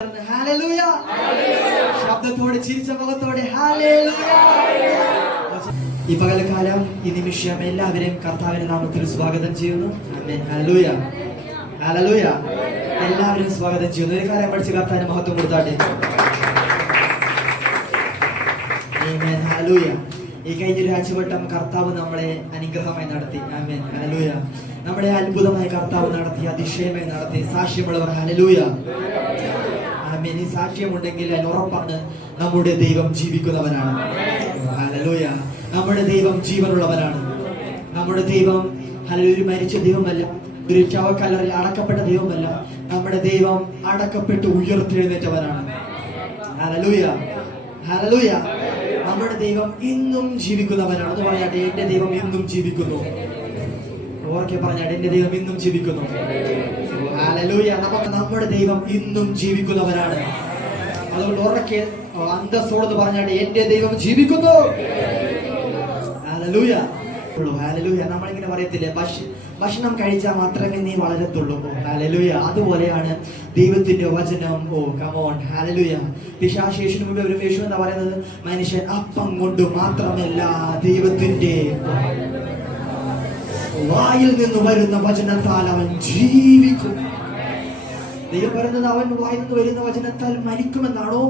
Hallelujah. ശബ്ദത്തോടെ ചിരിച്ച മുഖത്തോടെ ഹല്ലേലൂയ. ഈ പകൽക്കാലം ഈ നിമിഷം എല്ലാവരെയും കർത്താവിന്റെ നാമത്തിൽ സ്വാഗതം ചെയ്യുന്നു. ആമേൻ. ഹല്ലേലൂയ. ഹല്ലേലൂയ. എല്ലാവരും സ്വാഗതം ചെയ്യുന്നു. ഒരു കാര്യം പഠിച്ച് കർത്താവിന് മഹത്വം കൊടുത്താട്ടെ. ആമേൻ. ഹല്ലേലൂയ. ഈ കഴിഞ്ഞൊരു ആഴ്ചവട്ടം കർത്താവ് നമ്മളെ അനുഗ്രഹമായി നടത്തി. ആമേൻ. ഹല്ലേലൂയ. നമ്മളെ അത്ഭുതമായി കർത്താവ് നടത്തി, അതിശയമായി നടത്തി. സാക്ഷ്യമുള്ളവർ ഹല്ലേലൂയ. ആമേൻ. ഈ സാക്ഷ്യമുണ്ടെങ്കിൽ അതിന് ഉറപ്പാണ് നമ്മുടെ ദൈവം ജീവിക്കുന്നവനാണ്. ഹല്ലേലൂയ. നമ്മുടെ ദൈവം ജീവനുള്ളവനാണ്. നമ്മുടെ ദൈവം ഹല്ലേലൂയ മരിച്ച ദൈവമല്ല, ഒരു ശവക്കല്ലറിൽ അടക്കപ്പെട്ട ദൈവമല്ല. നമ്മുടെ ദൈവം അടക്കപ്പെട്ട് ഉയർത്തെഴുന്നേറ്റവനാണ്. ഹല്ലേലൂയ. ഹല്ലേലൂയ. നമ്മുടെ ദൈവം ഇന്നും ജീവിക്കുന്നവനാണ്. എന്ന് പറയാട്ടെ, എന്റെ ദൈവം ഇന്നും ജീവിക്കുന്നു. ഓർക്കെ പറഞ്ഞാട്ടെ, എന്റെ ദൈവം ഇന്നും ജീവിക്കുന്നു. ഹല്ലേലൂയ. നമ്മുടെ ദൈവം ഇന്നും ജീവിക്കുന്നവനാണ്. അതുകൊണ്ട് ഉറക്കെ അന്തസ്സോട് പറഞ്ഞാട്ടെ, എന്റെ ദൈവം ജീവിക്കുന്നു. ഹല്ലേലൂയ. ഹല്ലേലൂയ. നമ്മളിങ്ങനെ പറയത്തില്ലേ, ഭക്ഷണം കഴിച്ചാൽ മാത്രമേ നീ വളരത്തുള്ളൂ. ഹല്ലേലൂയ. അതുപോലെയാണ് ദൈവത്തിന്റെ വചനം. ഓ കമോൺ. ഹല്ലേലൂയ. പിശാചേഷിന് മുമ്പ് ഒരു യേശു എന്താ പറയുന്നത്? മനുഷ്യൻ അപ്പം കൊണ്ട് മാത്രമല്ല ദൈവത്തിന്റെ വായിൽ നിന്ന് വരുന്ന വചനത്താൽ അവൻ ജീവിക്കും. ദൈവം പറയുന്നത് അവൻ വായിൽ നിന്ന് വരുന്ന വചനത്താൽ മരിക്കുമെന്നാണോ?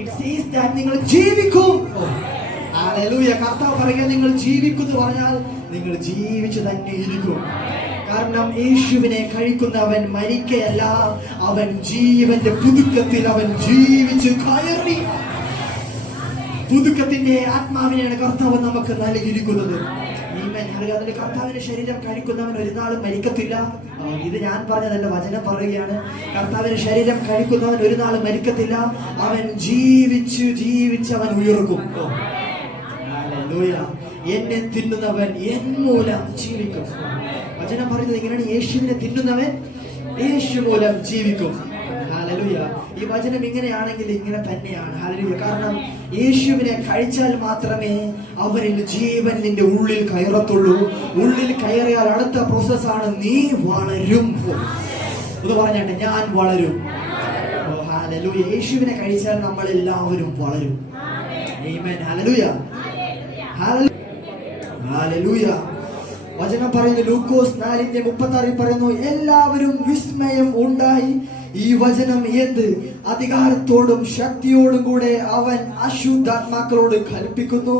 ഇറ്റ് സീസ് ദാറ്റ് നിങ്ങൾ ജീവിക്കും. ഹല്ലേലൂയ. കർത്താവ് പറയുക, നിങ്ങൾ ജീവിക്കും എന്ന് പറഞ്ഞാൽ നിങ്ങൾ ജീവിച്ചു തന്നെ ഇരിക്കും. കാരണം യേശുവിനെ കഴിക്കുന്നവൻ മരിക്കയല്ല, അവൻ ജീവന്റെ പുതുക്കത്തിൽ അവൻ ജീവിച്ചു കയറി. പുതുക്കത്തിന്റെ ആത്മാവിനെയാണ് കർത്താവ് നമുക്ക് നൽകിയിരിക്കുന്നത്. അതിന്റെ കർത്താവിന്റെ ശരീരം കഴിക്കുന്നവൻ ഒരു നാളും മരിക്കത്തില്ല. ഇത് ഞാൻ പറഞ്ഞതല്ല, വചനം പറയുകയാണ്. കർത്താവിന്റെ ശരീരം കഴിക്കുന്നവൻ ഒരു നാളും മരിക്കത്തില്ല, അവൻ ജീവിച്ച് അവൻ ഉയർക്കും. ഹല്ലേലൂയ. എന്നെ തിന്നുന്നവൻ എൻ മൂലം ജീവിക്കും. വചനം പറയുന്നത് ഇങ്ങനെയാണ്, യേശുവിനെ തിന്നുന്നവൻ യേശു മൂലം ജീവിക്കും. ഹല്ലേലൂയ. ഈ വചനം ഇങ്ങനെയാണെങ്കിൽ ഇങ്ങനെ തന്നെയാണ്. ഹല്ലേലൂയ. കാരണം യേശുവിനെ കഴിച്ചാൽ മാത്രമേ അവരിൽ ജീവൻ നിന്റെ ഉള്ളിൽ കയറത്തുള്ളൂ. ഉള്ളിൽ കയറിയാൽ അടുത്ത പ്രോസസ്സാണ് നീ വളരും. എന്ന് പറഞ്ഞാട്ടെ, ഞാൻ വളരും. ഹല്ലേലൂയ. യേശുവിനെ കഴിച്ചാൽ നമ്മൾ എല്ലാവരും വളരും. ആമേൻ. ഹല്ലേലൂയ. ഹല്ലേലൂയ. വചനം പറയുന്നു, ലൂക്കോസ് 4:36 പറയുന്നു, എല്ലാവരും വിസ്മയം ഉണ്ടായി. ഈ വചനം എന്ത് അധികാരത്തോടും ശക്തിയോടും കൂടെ അവൻ അശുദ്ധാത്മാക്കളോട് കൽപ്പിക്കുന്നു,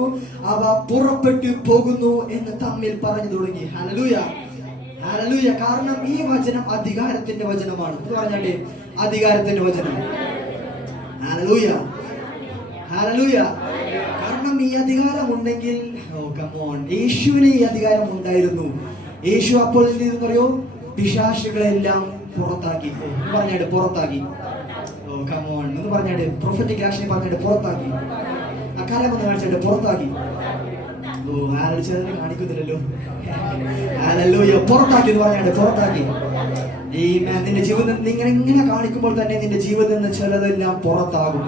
അവ പുറപ്പെട്ടു പോകുന്നു എന്ന് തമ്മിൽ പറഞ്ഞു തുടങ്ങി. ഹല്ലേലൂയ. ഹല്ലേലൂയ. കാരണം ഈ വചനം അധികാരത്തിന്റെ വചനമാണ്. എന്ന് പറഞ്ഞാൽ അധികാരത്തിന്റെ വചനം. ഹല്ലേലൂയ. ഹല്ലേലൂയ. കാരണം ഈ അധികാരം ഉണ്ടെങ്കിൽ, യേശുവിന് ഈ അധികാരം ഉണ്ടായിരുന്നു. യേശു അപ്പോൾ എന്ത് ചെയ്തെന്നറിയോ? പിശാചുകളെല്ലാം പുറത്താക്കി. പറഞ്ഞാട്ട് പുറത്താക്കി. കമോൺ എന്ന് പറഞ്ഞാട്ട് പ്രൊഫറ്റിക് ആക്ഷനെ പറഞ്ഞാട്ട് പുറത്താക്കി. അക്കാലം ഒന്ന് കാണിച്ചിട്ട് പുറത്താക്കി. ആലോചിച്ചതിനെ കാണിക്കുന്നില്ലല്ലോ. ഹല്ലേലൂയ. പുറത്താക്കി എന്ന് പറഞ്ഞാട്ട് പുറത്താക്കി. നിന്റെ ജീവിതം ഇങ്ങനെ കാണിക്കുമ്പോൾ തന്നെ നിന്റെ ജീവിതത്തിൽ നിന്ന് ചിലതെല്ലാം പുറത്താകും.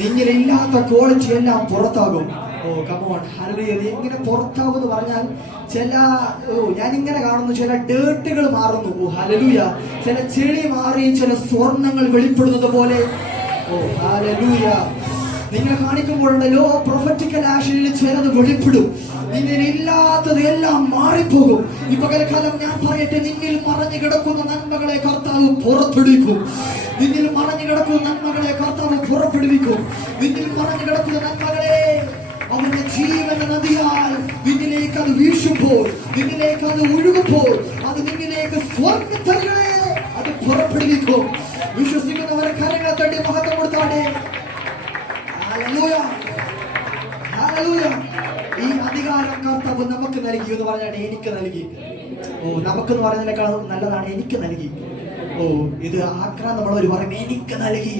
നിങ്ങളില്ലാത്ത ക്വാളിറ്റി എല്ലാം പുറത്താകും. ഓ കമോൺ. ഹല്ലേലൂയ. ഇങ്ങനെ പുറത്താവെന്ന് പറഞ്ഞാൽ ഞാനിങ്ങനെ കാണുന്നു, ചില ഡേട്ടുകൾ മാറുന്നു. ഓ ഹല്ലേലൂയ. ചില ചെളി മാറി ചില സ്വർണ്ണങ്ങൾ വെളിപ്പെടുന്നത് പോലെ. ഓ ഹല്ലേലൂയ. നിങ്ങൾ കാണിക്കുമ്പോഴുണ്ടല്ലോ, പ്രൊഫറ്റിക്കൽ ആക്ഷനിൽ ചിലത് വെളിപ്പെടും. നിന്നിലില്ലാത്തത് എല്ലാം മാറിപ്പോകും. ഈ പകൽക്കാലം ഞാൻ പറയട്ടെ, നിന്നിൽ മറഞ്ഞു കിടക്കുന്ന നന്മകളെ കർത്താവ് പുറപ്പെടുവിക്കും. നിന്നിൽ മറഞ്ഞു കിടക്കുന്ന നന്മകളെ കർത്താവ് പുറപ്പെടുവിക്കും. നിന്നിൽ മറഞ്ഞു കിടക്കുന്ന നന്മകളെ അവന്റെ ജീവന നദിയാൽ നിന്നിലേക്ക് അത് വീശുമ്പോൾ, നിന്നിലേക്ക് അത് ഒഴുകുമ്പോൾ, അത് നിന്നിലേക്ക് സ്വർഗ്ഗത്തലകളെ അത് പുറപ്പെടുവിക്കും. വിശ്വസിക്കുന്നവരെ കരങ്ങളെ തട്ടി മഹത്വം കൊടുത്താടെ. ഹല്ലേലൂയ. ഹല്ലേലൂയ. ഈ അധികാരം കർത്താവ് നമുക്ക് നൽകി എന്ന് പറഞ്ഞാൽ എനിക്ക് നൽകി. ഓ നമുക്കെന്ന് പറയുന്നതിനേക്കാളും നല്ലതാണ് എനിക്ക് നൽകി. ഓ ഇത് ആക്രാന്തം നമ്മളൊരു പറയും, എനിക്ക് നൽകി.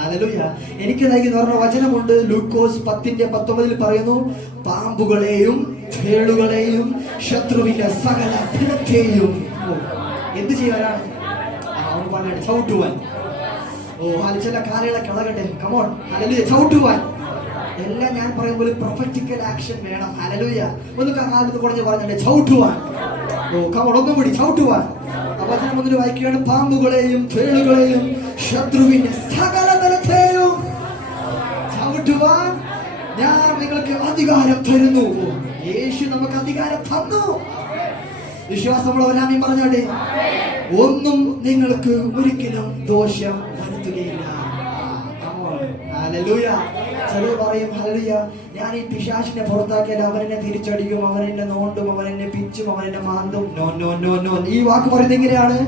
ഹല്ലേലൂയ. എനിക്ക് നൽകി എന്ന് പറഞ്ഞ വചനമുണ്ട്. ലൂക്കോസ് 10:19 പറയുന്നു, പാമ്പുകളെയും തേളുകളെയും ശത്രുവിന്റെ സകല ധനത്തെയും എന്ത് ചെയ്യാനാണ്? അവൻ പറഞ്ഞാൽ ചവിട്ടുവാൻ. ഓ അത് ചില കാലുകളെ കളകട്ടെ. കമോൺ. ഹല്ലേലൂയ. ചവിട്ടുവാൻ. എല്ലാം ഞാൻ പറയുമ്പോൾ പ്രൊഫറ്റിക്കൽ ആക്ഷൻ വേണം. ഹല്ലേലൂയ. ഒന്ന് കാലത്ത് കുറഞ്ഞ് പറഞ്ഞാൽ ചവിട്ടുവാൻ. ഓ കമോൺ. ഒന്നും കൂടി ചവിട്ടുവാൻ. വചനം മുന്നിൽ വായിക്കുകയാണ്. പാമ്പുകളെയും തേളുകളെയും ശത്രുവിന്റെ സകല തലത്തെയും ചവിട്ടുവാൻ ഞാൻ നിങ്ങൾക്ക് അധികാരം തരുന്നു. യേശു നമുക്ക് അധികാരം തന്നു. വിശ്വാസമുള്ളവരാമീൻ പറഞ്ഞാട്ടെ. ഒന്നും നിങ്ങൾക്ക് ഒരിക്കലും ദോഷം വരുത്തുകയില്ല. ഹല്ലേലൂയ. ചിലർ പറയും ഹല്ലേലൂയ, ഞാൻ ഈ പിശാചിനെ പുറത്താക്കിയാൽ അവനെന്നെ തിരിച്ചടിക്കും, അവനെന്നെ നോണ്ടും, അവനെന്നെ പിച്ചും, അവനെന്നെ മാന്തും. No no no no. ഈ വാക്ക് പറയുന്നത് എങ്ങനെയാണ്?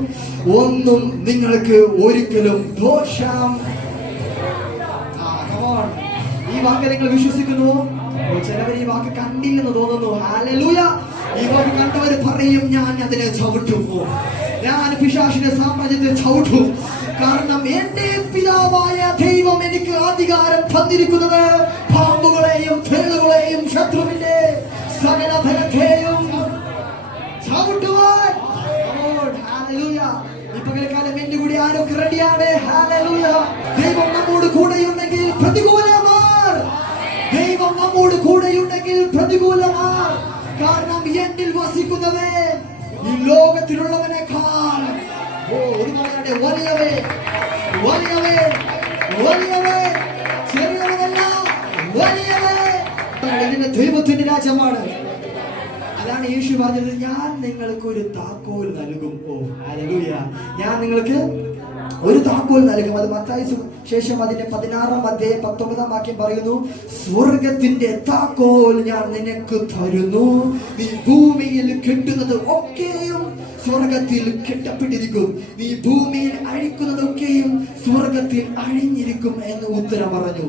ഒന്നും നിങ്ങൾക്ക് ഒരിക്കലും ദോഷം. ഈ വാക്ക് നിങ്ങൾ വിശ്വസിക്കുന്നു? ചിലവർ ഈ വാക്ക് കണ്ടില്ലെന്ന് തോന്നുന്നു. ഹല്ലേലൂയ. ഈ വാക്ക് കണ്ടവർ പറയും, ഞാൻ അതിനെ ചവിട്ടും, ഞാൻ പിശാചിന്റെ സാമ്രാജ്യത്തെ ചവിട്ടും. കാരണം എന്റെ പിതാവായ ദൈവം എനിക്ക് അധികാരം തന്നിരിക്കുന്നത് പാമ്പുകളെയും തേളുകളെയും ശത്രുവിന്റെ സകല ബലത്തെയും ചവിട്ടുവാൻ. ഇപ്പൊ കേൾക്കാനും എന്റെ കൂടി ആരൊക്കെ റെഡിയാണ്? ഹല്ലേലൂയ. ദൈവം നമ്മോട് കൂടെയുണ്ടെങ്കിൽ പ്രതികൂലമാർ. ദൈവം നമ്മോട് കൂടെയുണ്ടെങ്കിൽ പ്രതികൂലമാർ. കാരണം എന്നിൽ വസിക്കുന്നത് ഈ ലോകത്തിലുള്ളവനേക്കാൾ വലിയവേ, വലിയവേ, വലിയവേ, ചെറിയവനല്ല, വലിയവേ. ഇതിന്റെ ദൈവത്തിന്റെ രാജ്യമാണ്. അതാണ് യേശു പറഞ്ഞത്, ഞാൻ നിങ്ങൾക്ക് ഒരു താക്കോൽ നൽകും. ഹല്ലേലൂയ. ഞാൻ നിങ്ങൾക്ക് ഒരു താക്കോൽ നൽകും. അത് മത്തായി സുവിശേഷം അതിന്റെ 16-ാം അധ്യായം 19-ാം വാക്യം പറയുന്നു, സ്വർഗത്തിന്റെ താക്കോൽ ഞാൻ നിനക്ക് തരുന്നു. നീ ഭൂമിയിൽ കെട്ടുന്നത് ഒക്കെയും സ്വർഗത്തിൽ കെട്ടപ്പെട്ടിരിക്കും, നീ ഭൂമിയിൽ അഴിക്കുന്നതൊക്കെയും സ്വർഗത്തിൽ അഴിഞ്ഞിരിക്കും എന്ന് ഉത്തരം പറഞ്ഞു.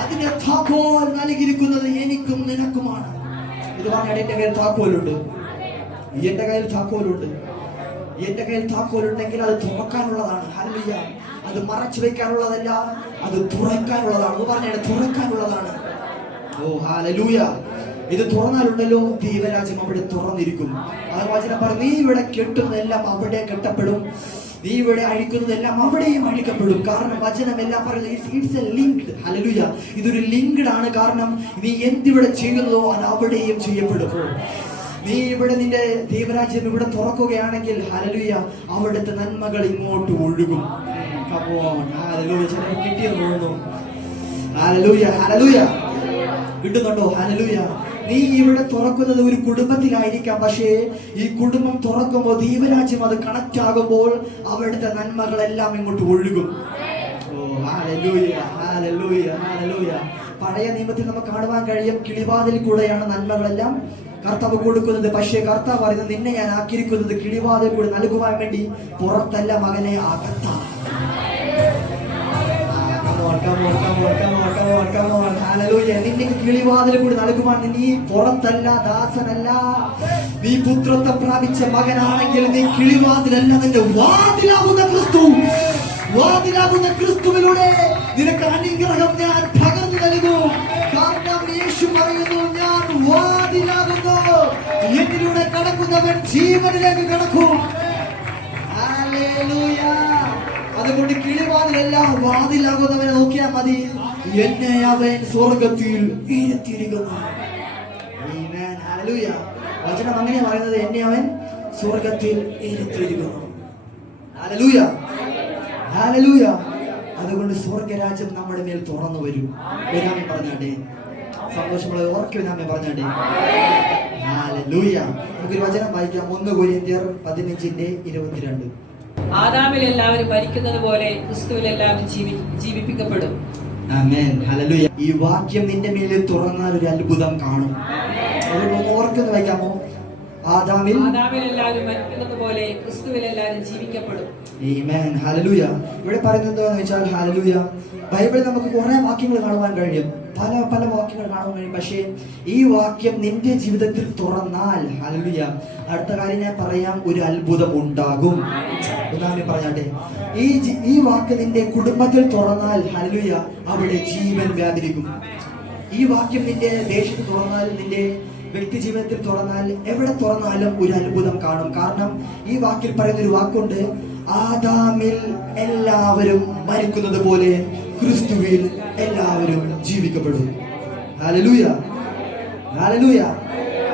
അതിന്റെ താക്കോൽ നൽകിയിരിക്കുന്നത് എനിക്കും നിനക്കുമാണ്. ഇത് പറഞ്ഞാൽ എന്റെ കയ്യിൽ താക്കോലുണ്ട്, എന്റെ കയ്യിൽ താക്കോലുണ്ട്. എന്റെ കയ്യിൽ താക്കോലുണ്ടെങ്കിൽ അത് തുറക്കാനുള്ളതാണ്. ഹല്ലേലൂയ. അത് മറച്ചു വെക്കാനുള്ളതല്ല, അത് തുറക്കാനുള്ളതാണ്. പറഞ്ഞാൽ തുറക്കാനുള്ളതാണ്. ഓ ഹല്ലേലൂയ. ഇത് തുറന്നാലുണ്ടല്ലോ ദൈവരാജ്യം അവിടെ തുറന്നിരിക്കും. ആ വചനം പറഞ്ഞു, നീ ഇവിടെ കെട്ടുന്നതെല്ലാം അവിടെ കെട്ടപ്പെടും, നീ ഇവിടെ അഴിക്കുന്നതെല്ലാം അവിടെയും അഴിക്കപ്പെടും. കാരണം വചനം എല്ലാം പറയുന്നത് ഇറ്റ്സ് എ ലിങ്ക്ഡ്. ഹല്ലേലൂയ. ഇതൊരു ലിങ്ക്ഡ് ആണ്. കാരണം നീ എന്തിവിടെ ചെയ്യുന്നതോ അത് അവിടെയും ചെയ്യപ്പെടും. നീ ഇവിടെ നിന്റെ ദൈവരാജ്യം ഇവിടെ തുറക്കുകയാണെങ്കിൽ ഹല്ലേലൂയ, അവിടുത്തെ നന്മകൾ ഇങ്ങോട്ട് ഒഴുകും. ഹല്ലേലൂയ. ചിലപ്പോൾ കിട്ടിയെന്ന് തോന്നുന്നു. Hallelujah, hallelujah. കിട്ടുന്നുണ്ടോ? ഹല്ലേലൂയ. നീ ഇവിടെ തുറക്കുന്നത് ഒരു കുടുംബത്തിലായിരിക്കാം, പക്ഷേ ഈ കുടുംബം തുറക്കുമ്പോൾ ദൈവരാജ്യം അത് കണക്ട് ആകുമ്പോൾ അവിടുത്തെ നന്മകളെല്ലാം ഇങ്ങോട്ട് ഒഴുകും. Hallelujah, hallelujah, hallelujah. പഴയ നിയമത്തിൽ നമുക്ക് കാണുവാൻ കഴിയും, കിളിവാതിൽ കൂടെയാണ് നന്മകളെല്ലാം കർത്താവ് കൊടുക്കുന്നത്. പക്ഷേ കർത്താവ് പറയുന്നത്, നിന്നെ ഞാൻ ആക്കിയിരിക്കുന്നത് കിളിവാതിൽ കൂടെ നൽകുവാൻ വേണ്ടി, പുറത്തല്ല മകനെ, അകത്താണ്. നിന്നെ കിളിവാതിൽ കൂടി നൽകുവാൻ നീ പുറത്തല്ല, ദാസനല്ല. നീ പുത്രത്വം പ്രാപിച്ച മകനാണെങ്കിൽ നീ കിളിവാതിലല്ല, നിന്റെ വാതിലാകുന്ന ക്രിസ്തു. വാതിലാകുന്ന ക്രിസ്തുവിലൂടെ നിനക്ക് അനുഗ്രഹം ഞാൻ പകർന്നു നൽകും. കാരണം യേശു പറയുന്നു, ഞാൻ വാതിലാകുന്നു, എന്നിലൂടെ കടക്കുന്നവൻ ജീവനിലേക്ക് കടക്കും. ഹല്ലേലൂയ. അതുകൊണ്ട് കിളിവാതിലല്ല, വാതിലാകുന്നവനെ നോക്കിയാൽ മതി. എന്നെ അവൻ സ്വർഗത്തിൽ ഇരുത്തിയിരിക്കുന്നു. ഹല്ലേലൂയ. വചനം അങ്ങനെ പറയുന്നത്, എന്നെ അവൻ സ്വർഗത്തിൽ ഇരുത്തിയിരിക്കുന്നു. Hallelujah, hallelujah. അതുകൊണ്ട് സ്വർഗരാജ്യം നമ്മുടെ മേൽ തുറന്നു വരും. വരാമേ പറഞ്ഞാട്ടെ. സന്തോഷമുള്ള ഓർക്കെ നാമേ പറഞ്ഞാട്ടെ. ഹല്ലേലൂയ. നമുക്കൊരു വചനം വായിക്കാം. 1 കൊരിന്ത്യർ 15:22. ആദാമിൽ എല്ലാവരും മരിക്കുന്നത് പോലെ ക്രിസ്തുവിൽ എല്ലാവരും ജീവിപ്പിക്കപ്പെടും. ആമേൻ. ഹല്ലേലൂയ. ഈ വാക്യം നിന്റെ മേലിൽ തുറന്നാൽ ഒരു അത്ഭുതം കാണും. അതുകൊണ്ട് ഓർക്കുന്നു വായിക്കാമോ? ആദാമിൽ എല്ലാവരും മരിക്കുന്നത് പോലെ ക്രിസ്തുവിൽ എല്ലാവരും ജീവിക്കപ്പെടും. ആമേൻ. ഹല്ലേലൂയ. ഇവിടെ പറയുന്നത് എന്താണെന്ന് വെച്ചാൽ, ഹല്ലേലൂയ, ബൈബിളിൽ നമുക്ക് കുറെ വാക്യങ്ങൾ കാണുവാൻ കഴിയും, പല പല വാക്യങ്ങൾ കാണാൻ കഴിയും. പക്ഷേ ഈ വാക്യം നിന്റെ ജീവിതത്തിൽ തുറന്നാൽ, ഹല്ലേലൂയ, അടുത്ത കാര്യം ഞാൻ പറയാം, ഒരു അത്ഭുതം ഉണ്ടാകും. ഉദാഹരണം പറഞ്ഞാട്ടെ, ഈ വാക്യം നിന്റെ കുടുംബത്തിൽ തുറന്നാൽ, ഹല്ലേലൂയ, അവിടെ ജീവൻ വ്യാപരിക്കും. ഈ വാക്യം നിന്റെ ദേശത്ത് തുറന്നാൽ, നിന്റെ വ്യക്തി ജീവിതത്തിൽ തുറന്നാൽ, എവിടെ തുറന്നാലും ഒരു അത്ഭുതം കാണും. കാരണം ഈ വാക്കിൽ പറയുന്ന ഒരു വാക്കുണ്ട്, ആദാമിൽ എല്ലാവരും മരിക്കുന്നത് പോലെ ക്രിസ്തുവിൽ എല്ലാവരും ജീവിക്കപ്പെടും. Hallelujah, hallelujah.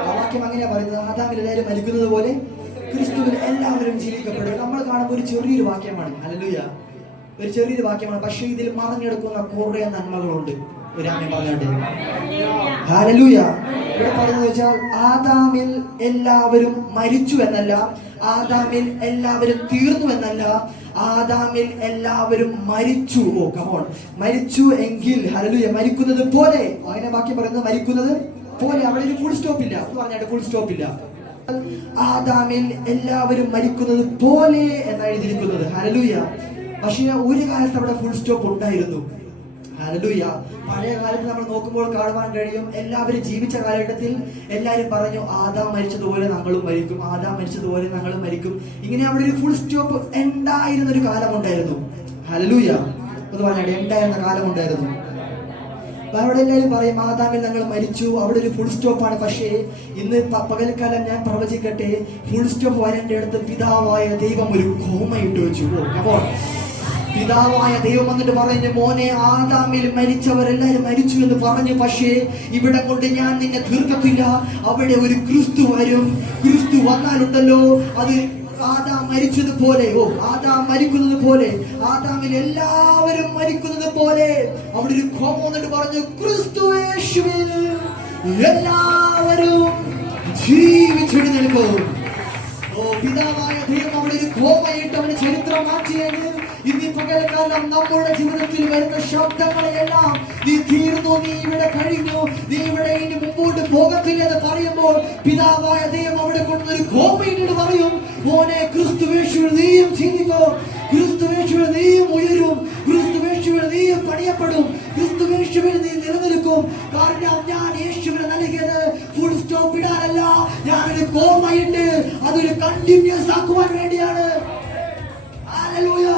ആ വാക്യം അങ്ങനെയാ പറയുന്നത്. ആദാമിൽ എല്ലാവരും മരിക്കുന്നത് പോലെ ക്രിസ്തുവിൽ എല്ലാവരും ജീവിക്കപ്പെടും. നമ്മൾ കാണുമ്പോൾ ഒരു ചെറിയൊരു വാക്യമാണ്, ഹല്ലേലൂയ, ഒരു ചെറിയൊരു വാക്യമാണ്. പക്ഷെ ഇതിൽ മറഞ്ഞെടുക്കുന്ന കുറെ നന്മകളുണ്ട്. ഒരു ആമേൻ പറഞ്ഞോട്ടെ. ഹല്ലേലൂയ. ഇവിടെ പറയുന്നത് വെച്ചാൽ ആദാമിൽ എല്ലാവരും മരിച്ചു എന്നല്ല, ആദാമിൽ എല്ലാവരും തീർന്നു എന്നല്ല, ആദാമിൽ എല്ലാവരും മരിച്ചു. ഓ കമോൺ, മരിച്ചു എങ്കിൽ ഹല്ലേലൂയ, മരിക്കുന്നത് പോലെ. അങ്ങനെ വാക്യം പറയുന്നത് മരിക്കുന്നത് പോലെ. അവിടെ ഒരു ഫുൾ സ്റ്റോപ്പ് ഇല്ല, പറഞ്ഞാൽ ഫുൾ സ്റ്റോപ്പ് ഇല്ല. ആദാമിൽ എല്ലാവരും മരിക്കുന്നത് പോലെ എന്നാണ് എഴുതിയിരിക്കുന്നത്. ഹല്ലേലൂയ. പക്ഷേ ഒരു കാലത്ത് അവിടെ ഫുൾ സ്റ്റോപ്പ് ഉണ്ടായിരുന്നു. ഹല്ലേലൂയ. പഴയ കാലത്ത് നമ്മൾ നോക്കുമ്പോൾ കാണുവാൻ കഴിയും, എല്ലാവരും ജീവിച്ച കാലഘട്ടത്തിൽ എല്ലാവരും പറഞ്ഞു ആദാം മരിച്ചതുപോലെ ഞങ്ങളും മരിക്കും, ആദാം മരിച്ചതുപോലെ ഞങ്ങളും മരിക്കും. ഇങ്ങനെ അവിടെ ഒരു ഫുൾ സ്റ്റോപ്പ് ഉണ്ടായിരുന്ന ഒരു കാലമുണ്ടായിരുന്നു. ഹല്ലേലൂയ. എന്ന് പറഞ്ഞാൽ ഉണ്ടായിരുന്ന കാലമുണ്ടായിരുന്നു. അവിടെ എല്ലാവരും പറയും ആദാമിൽ ഞങ്ങൾ മരിച്ചു, അവിടെ ഒരു ഫുൾ സ്റ്റോപ്പാണ്. പക്ഷേ ഇന്ന് പകൽക്കാലം ഞാൻ പ്രവചിക്കട്ടെ, ഫുൾ സ്റ്റോപ്പ് വരേണ്ട അടുത്ത് പിതാവായ ദൈവം ഒരു കോമ ഇട്ട് വെച്ചു. അപ്പോൾ പിതാവായ ദൈവം വന്നിട്ട് പറഞ്ഞു, മോനെ ആദാമിൽ മരിച്ചവരെല്ലാരും മരിച്ചു എന്ന് പറഞ്ഞു, പക്ഷേ ഇവിടെ കൊണ്ട് ഞാൻ നിന്നെ തീർക്കത്തില്ല, അവിടെ ഒരു ക്രിസ്തു വരും. ക്രിസ്തു വന്നാലുണ്ടല്ലോ അത് ആദാം മരിച്ചതുപോലെ, ആദാം മരിക്കുന്നത് പോലെ, ആദാമിൽ എല്ലാവരും മരിക്കുന്നത് പോലെ അവിടെ ഒരു കോമ വന്നിട്ട് പറഞ്ഞു, ക്രിസ്തു യേശുവിൽ എല്ലാവരും ജീവിച്ചെഴുന്നേൽക്കും. പിതാവായ ദൈവം അവിടെ ഒരു കോമയിട്ട് അവന്റെ ചരിത്രം മാറ്റിയത്. ഇനി പകൽക്കാലം നമ്മുടെ ജീവിതത്തിൽ വരുന്ന ശബ്ദങ്ങളെയെല്ലാം നീ തീർന്നു, നീ ഇവിടെ കഴിഞ്ഞു, നീ ഇവിടെ ഇനി മുമ്പോട്ട് പോകത്തില്ല എന്ന് പറയുമ്പോൾ പിതാവായ ദൈവം അവിടെ കൊണ്ടൊരു കോമയിട്ട് പറയും, മോനെ ക്രിസ്തുവേശുവിൽ നീയും ജീവിക്കും, ക്രിസ്തുവേശുവിൽ നീയും ഉയരും, ക്രിസ്തുവേശുവിൽ നീയും പണിയപ്പെടും, ക്രിസ്തുവേശുവിൽ നീ നിലനിൽക്കും. കാരണം ഞാൻ യേശുവിനെ നൽകിയത് ഫുൾ സ്റ്റോപ്പ് ഇടാനല്ല, ഞാനൊരു കോമയിട്ട് അതൊരു കണ്ടിന്യൂസ് ആക്കുവാൻ വേണ്ടിയാണ്. ഹല്ലേലൂയ.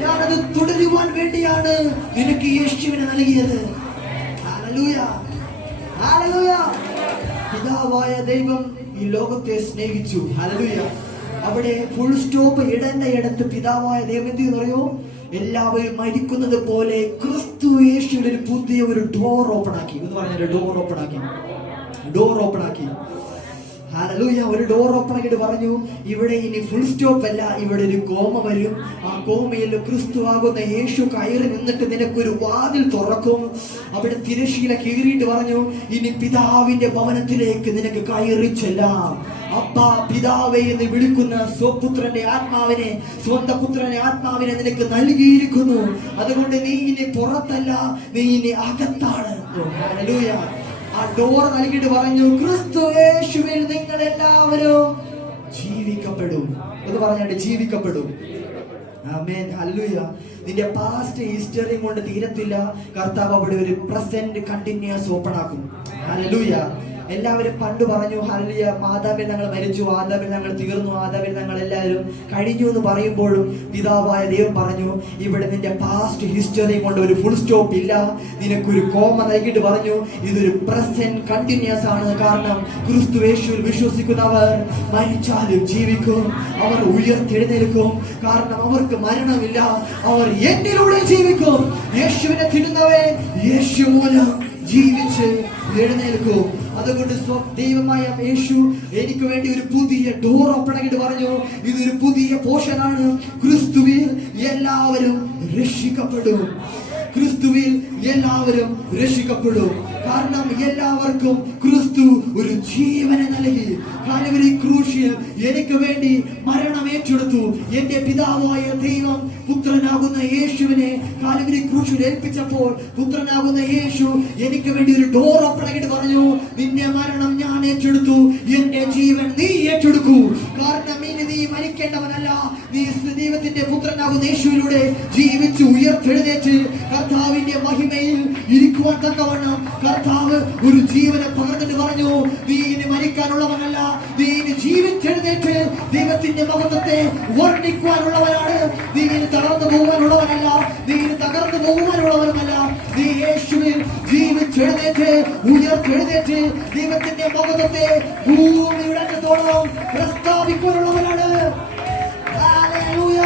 ഞാനത് തുടരുവാൻ വേണ്ടിയാണ് നിനക്ക് യേശുവിനെ നൽകിയത്. ഹല്ലേലൂയ. ഹല്ലേലൂയ. പിതാവായ ദൈവം ഈ ലോകത്തെ സ്നേഹിച്ചു. ഹല്ലേലൂയ. അവിടെ ഫുൾ സ്റ്റോപ്പ് ഇടേണ്ട ഇടത്ത് പിതാവായ ദൈവം എന്ത് പറയുമോ, എല്ലാവരും മരിക്കുന്നത് പോലെ ക്രിസ്തു യേശുവിൽ ഒരു പുതിയ ഒരു ഡോർ ഓപ്പൺ ആക്കി. എന്ന് പറഞ്ഞാൽ ഡോർ ഓപ്പൺ ആക്കി, ഡോർ ഓപ്പൺ ആക്കി. ഹല്ലേലൂയ. ഒരു ഡോർ ഓപ്പൺ ആക്കിയിട്ട് പറഞ്ഞു, ഇവിടെ ഇനി ഫുൾ സ്റ്റോപ്പ് അല്ല, ഇവിടെ ഒരു കോമ വരും. ആ കോമയിൽ ക്രിസ്തു ആകുന്ന യേശു കയറി നിന്നിട്ട് നിനക്കൊരു വാതിൽ തുറക്കും. അവിടെ തിരശ്ശീല കീറിയിട്ട് പറഞ്ഞു, ഇനി പിതാവിന്റെ ഭവനത്തിലേക്ക് നിനക്ക് കയറി ചെല്ലാം. അപ്പ പിതാവേ എന്ന് വിളിക്കുന്ന സ്വപുത്രന്റെ ആത്മാവിനെ, സ്വന്തം പുത്രന്റെ ആത്മാവിനെ നിനക്ക് നൽകിയിരിക്കുന്നു. അതുകൊണ്ട് നീ ഇനി പുറത്തല്ല, നീ ഇനി അകത്താണ്. ഹല്ലേലൂയ. ആ ഡോർ നൽകിയിട്ട് പറഞ്ഞു, ക്രിസ്തു യേശുവിൽ നിങ്ങൾ എല്ലാവരും ജീവിക്കപ്പെടും എന്ന് പറഞ്ഞാൽ ജീവിക്കപ്പെടും. ആമേൻ. ഹല്ലേലൂയ. നിന്റെ പാസ്റ്റ് ഹിസ്റ്ററി കൊണ്ട് തീരത്തില്ല. കർത്താവ് അവിടെ ഒരു പ്രസന്റ് കണ്ടിന്യൂസ് ഓപ്പൺ ആക്കും. ഹല്ലേലൂയ. എല്ലാവരും പണ്ട് പറഞ്ഞു, ഹല്ലേലൂയ, ആദാമിൽ ഞങ്ങൾ മരിച്ചു, ആദാമിൽ ഞങ്ങൾ തീർന്നു, ആദാമിൽ ഞങ്ങൾ എല്ലാവരും കഴിഞ്ഞു എന്ന് പറയുമ്പോഴും പിതാവായ ദൈവം പറഞ്ഞു, ഇവിടെ നിന്റെ പാസ്റ്റ് ഹിസ്റ്ററി കൊണ്ട് ഒരു ഫുൾ സ്റ്റോപ്പ് ഇല്ല, നിനക്കൊരു കോമ നൽകിയിട്ട് പറഞ്ഞു, ഇതൊരു പ്രസന്റ് കണ്ടിന്യൂസ് ആണ്. കാരണം ക്രിസ്തു യേശുവിൽ വിശ്വസിക്കുന്നവർ മരിച്ചാലും ജീവിക്കും, അവർ ഉയർത്തെഴുന്നേൽക്കും. കാരണം അവർക്ക് മരണമില്ല, അവർ എന്നിലൂടെ ജീവിക്കും. യേശുവിനെ തിരുന്നവൻ യേശു മൂലം ജീവിച്ച് എഴുന്നേൽക്കും. അതുകൊണ്ട് ദൈവമായ യേശു എനിക്ക് വേണ്ടി ഒരു പുതിയ ഡോർ ഓപ്പൺ ആയിട്ട് പറഞ്ഞു, ഇതൊരു പുതിയ പോർഷനാണ്. ക്രിസ്തുവിൽ എല്ലാവരും രക്ഷിക്കപ്പെടും, ക്രിസ്തുവിൽ എല്ലാവരും രക്ഷിക്കപ്പെടും. കാരണം എല്ലാവർക്കും ക്രിസ്തു ഒരു ജീവനെ നൽകി. കാൽവരി ക്രൂശിൽ എനിക്ക് വേണ്ടി മരണം ഏറ്റെടുത്തു. എന്റെ പിതാവായ ദൈവം പുത്രനാകുന്ന യേശുവിനെ കാൽവരി ക്രൂശിൽ ഏൽപ്പിച്ചപ്പോൾ പുത്രനാകുന്ന യേശു എനിക്ക് വേണ്ടി ഒരു ഡോർ ഓപ്പൺ ആയിട്ട് പറഞ്ഞു, നിന്റെ മരണം ഞാൻ ഏറ്റെടുത്തു, എന്റെ ജീവൻ നീ ഏറ്റെടുക്കൂ. കാരണം ഇനി നീ മരിക്കേണ്ടവനല്ല, നീ ദൈവത്തിന്റെ പുത്രനാകുന്ന യേശുവിലൂടെ ജീവിച്ച് ഉയർത്തെഴുന്നേറ്റ് കർത്താവിന്റെ മഹിമയിൽ ഇരിക്കുവാൻ തക്കവണ്ണം കർത്താവ് ഒരു ജീവനെ പകർന്നിട്ട് പറഞ്ഞു, നീ ഇനി മരിക്കാനുള്ളവനല്ല, നീ ഇനി ജീവിച്ചെഴുന്നേറ്റ് ദൈവത്തിന്റെ മഹത്വത്തെ വർണ്ണിക്കുവാനുള്ളവനാണ്. നീ ഇനി തളർന്നു പോകുവാനുള്ളവനല്ല, നീ ഇനി തകർന്നു പോകുവാനുള്ളവനല്ല. നീ യേശുവിൽ ജീവിച്ചെഴുന്നേറ്റ് ഉയർത്തെഴുന്നേറ്റ് ദൈവത്തിന്റെ മഹത്വത്തെ ഭൂമിയുടെ അറ്റത്തോളം പ്രസ്താവിക്കുവാനുള്ളവനാണ്. ഹല്ലേലൂയ.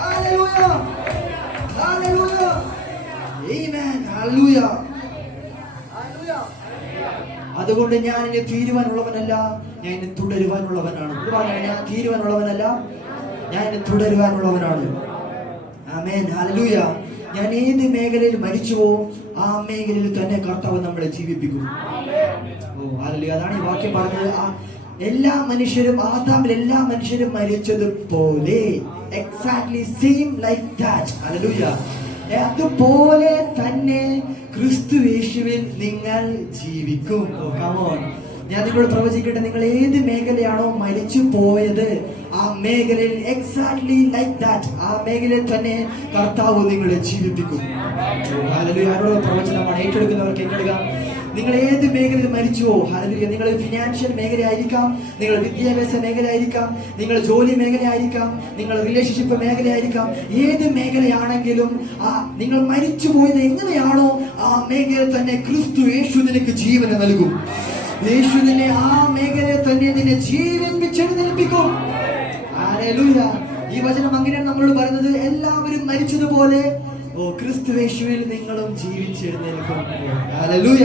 ഹല്ലേലൂയ. ഹല്ലേലൂയ. ആമേൻ. ഹല്ലേലൂയ. അതുകൊണ്ട് ഞാൻ ഇനി തീരുവാനുള്ളവനല്ല, ഞാൻ ഇനി തുടരുവാനുള്ളവനാണ്. ഇത് പറഞ്ഞാൽ ഞാൻ തീരുവാനുള്ളവനല്ല, ഞാൻ ഇനി തുടരുവാനുള്ളവനാണ്. ആമേൻ, ഹല്ലേലൂയ. ഞാൻ ഏത് മേഖലയിൽ മരിച്ചുവോ ആ മേഖലയിൽ തന്നെ കർത്താവ് നമ്മളെ ജീവിപ്പിക്കും. ഓ ഹല്ലേലൂയ. അതാണ് ഈ വാക്യം പറഞ്ഞത്. എല്ലാ മനുഷ്യരും ആദാമിൽ എല്ലാ മനുഷ്യരും മരിച്ചതുപോലെ, exactly same like that. Hallelujah. അതുപോലെ തന്നെ ക്രിസ്തു യേശുവിൽ നിങ്ങൾ ജീവിക്കും. Come on. ഞാൻ നിങ്ങളോട് പ്രവചിക്കട്ടെ, നിങ്ങൾ ഏത് മേഖലയാണോ മരിച്ചു പോയത് ആ മേഖലയിൽ എക്സാക്ട്ലി ലൈക്ക് ദാറ്റ്, ആ മേഖലയിൽ തന്നെ കർത്താവ് നിങ്ങളെ ജീവിപ്പിക്കും. ഹല്ലേലൂയ. ആരോടുള്ള പ്രവചനമാണ്? ഏറ്റെടുക്കുന്നവർക്ക് ഏറ്റെടുക്കാം. നിങ്ങൾ ഏത് മേഖലയിൽ മരിച്ചുവോ, ഹല്ലേലൂയ, നിങ്ങൾ ഫിനാൻഷ്യൽ മേഖലയായിരിക്കാം, നിങ്ങൾ വിദ്യാഭ്യാസ മേഖലയായിരിക്കാം, നിങ്ങൾ ജോലി മേഖലയായിരിക്കാം, നിങ്ങൾ റിലേഷൻഷിപ്പ് മേഖലയായിരിക്കാം, ഏത് മേഖലയാണെങ്കിലും നിങ്ങൾ മരിച്ചു പോയത് എങ്ങനെയാണോ ആ മേഖലയിൽ തന്നെ ക്രിസ്തു യേശു നിനക്ക് ജീവനെ നൽകും. യേശു നിന്നെ ആ മേഖലയിൽ തന്നെ നിന്നെ ജീവിപ്പിച്ചെഴുന്നേൽപ്പിക്കും. ഹല്ലേലൂയ. ഈ വചനം അങ്ങനെയാണ് നമ്മളോട് പറയുന്നത്. എല്ലാവരും മരിച്ചതുപോലെ ക്രിസ്തു യേശുവിൽ നിങ്ങളും ജീവിച്ചെഴുന്നേൽക്കും. ഹല്ലേലൂയ.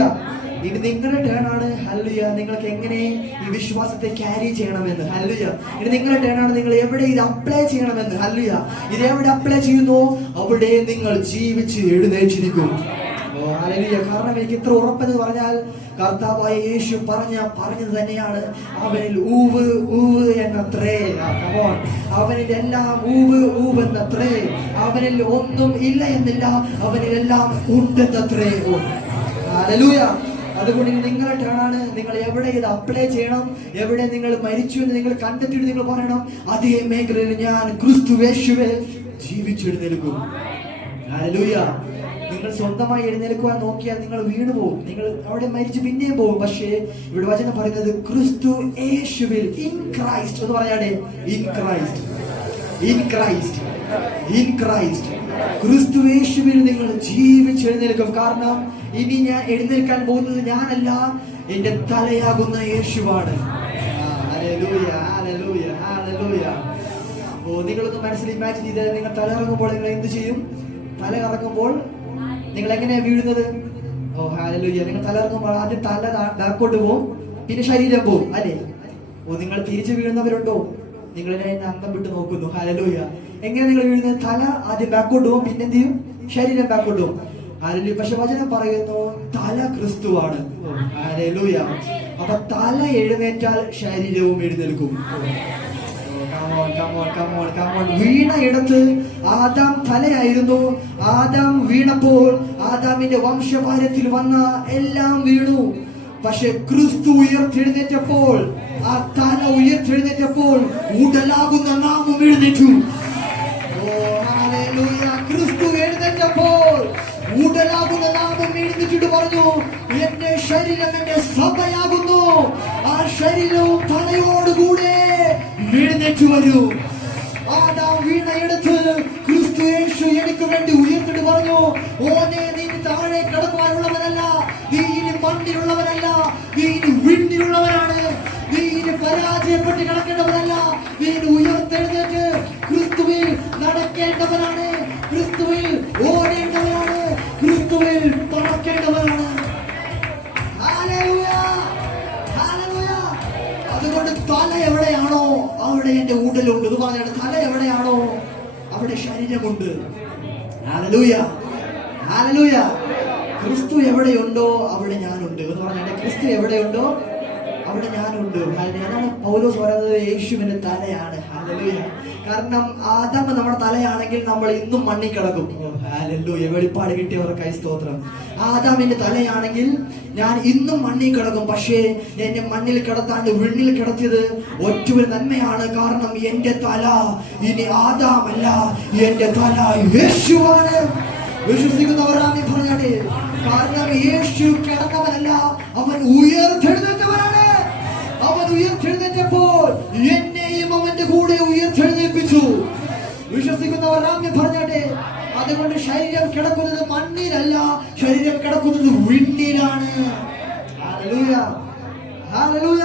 ഇനി നിങ്ങളുടെ ടേൺ ആണ്. ഹല്ലേലൂയ. നിങ്ങൾക്ക് എങ്ങനെ ഈ വിശ്വാസത്തെ ക്യാരി ചെയ്യണമെന്ന്. ഹല്ലേലൂയ. ഇനി നിങ്ങളുടെ ടേൺ ആണ്. നിങ്ങൾ എവിടെ ഇത് അപ്ലൈ ചെയ്യണമെന്ന്. ഹല്ലേലൂയ. ഇത് എവിടെ അപ്ലൈ ചെയ്യുന്നു അവിടെ നിങ്ങൾ ജീവിച്ച് എഴുന്നേറ്റിരിക്കും. ഹല്ലേലൂയ. കാരണം എനിക്ക് ഇത്ര ഉറപ്പെന്ന് പറഞ്ഞാൽ കർത്താവായ യേശു പറഞ്ഞത് തന്നെയാണ്. അവനിൽ ഊവ് ഊവ് എന്നത്രേ. അവനിൽ എല്ലാം ഊവ് ഊവ് എന്നത്രേ. അവനിൽ ഒന്നും ഇല്ല എന്നില്ല, അവനിൽ എല്ലാം ഉണ്ടെന്നത്രേ. ഹല്ലേലൂയ. അതുകൊണ്ട് നിങ്ങളുടെ ടേണാണ്. നിങ്ങൾ എവിടെ ഇത് അപ്ലൈ ചെയ്യണം, എവിടെ നിങ്ങൾ മരിച്ചു എന്ന് നിങ്ങൾ കണ്ടെത്തിയിട്ട് നിങ്ങൾ പറയണം, അതേ മേഖലയിൽ ഞാൻ ക്രിസ്തു യേശുവിൽ ജീവിച്ചെഴുന്നേൽക്കും. ഹല്ലേലൂയ. നിങ്ങൾ സ്വന്തമായി എഴുന്നേൽക്കുവാൻ നോക്കിയാൽ നിങ്ങൾ വീണു പോകും. നിങ്ങൾ അവിടെ മരിച്ചു പിന്നെയും പോകും. പക്ഷേ ഇവിടെ വചനം പറയുന്നത് ക്രിസ്തു യേശുവിൽ, ഇൻ ക്രൈസ്റ്റ് എന്ന് പറയാതെ, in Christ, in Christ, in Christ, ക്രിസ്തു യേശുവിൽ നിങ്ങൾ ജീവിച്ചെഴുന്നേൽക്കും. കാരണം ഇനി ഞാൻ എഴുന്നേൽക്കാൻ പോകുന്നത് ഞാനല്ല, എന്റെ തലയാകുന്ന യേശുവാണ്. Hallelujah, hallelujah, hallelujah. നിങ്ങളൊന്ന് മനസ്സിൽ ഇമാജിൻ ചെയ്താൽ, നിങ്ങൾ തല ഇറങ്ങുമ്പോൾ നിങ്ങൾ എന്ത് ചെയ്യും? തല ഇറങ്ങുമ്പോൾ നിങ്ങൾ എങ്ങനെയാ വീഴുന്നത്? ഹല്ലേലൂയ. നിങ്ങൾ തല ഇറങ്ങുമ്പോൾ ആദ്യം തല ബാക്കോട്ട് പോകും, പിന്നെ ശരീരം പോകും, അല്ലേ? നിങ്ങൾ തിരിച്ചു വീഴുന്നവരുണ്ടോ? നിങ്ങൾ എന്നെ അന്തം വിട്ട് നോക്കുന്നു. ഹല്ലേലൂയ. എങ്ങനെ നിങ്ങൾ വീഴുന്നത്? തല ആദ്യം ബാക്കോട്ട് പോകും, പിന്നെ എന്ത് ചെയ്യും? ശരീരം ബാക്കോട്ട് പോകും. ഹല്ലേലൂയ. പക്ഷെ വചനം പറയുന്നു തല ക്രിസ്തുവാണ്. ഹല്ലേലൂയ. അപ്പൊ തല എഴുന്നേറ്റാൽ ശരീരവും എഴുന്നേൽക്കും. വീണ ഇടത്ത് ആദാം തലയായിരുന്നു. ആദാം വീണപ്പോൾ ആദാമിന്റെ വംശപാരത്തിൽ വന്ന എല്ലാം വീണു. പക്ഷെ ക്രിസ്തു ഉയർത്തെഴുന്നേറ്റപ്പോൾ, ആ തല ഉയർത്തെഴുന്നേറ്റപ്പോൾ ഉടലാകുന്ന നാമം എഴുന്നേറ്റു. ക്രിസ്തു എഴുന്നേറ്റപ്പോൾ ഉടലാകുന്ന നാമം എഴുന്നേറ്റിട്ട് പറഞ്ഞു, എന്റെ ശരീരം എന്റെ സഭയാകുന്നു. ആ ശരീരവും തലയോടുകൂടെ എഴുന്നേറ്റ് വരൂ. ആദാം വീണയെടുത്ത് ക്രിസ്തു യേശു എനിക്ക് വേണ്ടി ഉയർത്തിട്ട് പറഞ്ഞു, ഓനെ നീ താഴെ കിടക്കുവാനുള്ളവനല്ല, നീ ഇനി മണ്ണിലുള്ളവനല്ല, നീ ഇനി വിണ്ണിലുള്ളവനാണ്. നീ ഇനി പരാജയപ്പെട്ട് കിടക്കേണ്ടവനല്ല, നീ ഇനി ഉയർത്തെഴുന്നേറ്റ് ക്രിസ്തുവിൽ നടക്കേണ്ടവനാണ്, ക്രിസ്തുവിൽ ഓടേണ്ടവനാണ്, ക്രിസ്തുവിൽ പറക്കേണ്ടവനാണ്. Hallelujah, hallelujah. അതുകൊണ്ട് തല എവിടെയാണോ അവിടെ എന്റെ ഉടലുണ്ട് എന്ന് പറഞ്ഞാണ്. തല എവിടെയാണോ അവിടെ ശരീരമുണ്ട്. Hallelujah, hallelujah. ക്രിസ്തു എവിടെയുണ്ടോ അവിടെ ഞാനുണ്ട് എന്ന് പറഞ്ഞാൽ, ക്രിസ്തു എവിടെയുണ്ടോ അവിടെ ഞാനുണ്ട്. അതാണ് പൗലോസ് പറയുന്നത് യേശുവിന്റെ തലയാണ്. ഹല്ലേലൂയ. കാരണം ആദാം നമ്മുടെ തലയാണെങ്കിൽ നമ്മൾ ഇന്നും മണ്ണിൽ കിടക്കും. ഹല്ലേലൂയ. വെളിപ്പാട് കിട്ടിയവർക്കായി സ്തോത്രം. ആദാമിന്റെ തലയാണെങ്കിൽ ഞാൻ ഇന്നും മണ്ണിൽ കിടക്കും. പക്ഷേ എന്നെ മണ്ണിൽ കിടത്താണ്ട് വിണ്ണിൽ കിടത്തിയത് ഒറ്റൊരു നന്മയാണ്. കാരണം എന്റെ തല ഇനി ആദാമല്ല, എന്റെ തല യേശുവാണ്. വിശ്വസിക്കുന്നവരാണ് പറഞ്ഞാണ്. കാരണം യേശു കിടന്നവനല്ല, അവൻ ഉയർത്തെഴുന്നേറ്റവനാണ്. അവൻ ഉയർത്തെഴുന്നേറ്റപ്പോൾ എന്നെയും അവന്റെ കൂടെ ഉയർത്തെഴുന്നേൽപ്പിച്ചു. വിശ്വസിക്കുന്നവർ ആദ്യം പറഞ്ഞാട്ടെ. അതുകൊണ്ട് ശരീരം കിടക്കുന്നത് മണ്ണിലല്ല, ശരീരം കിടക്കുന്നത് വിണ്ണിലാണ്. Hallelujah, hallelujah.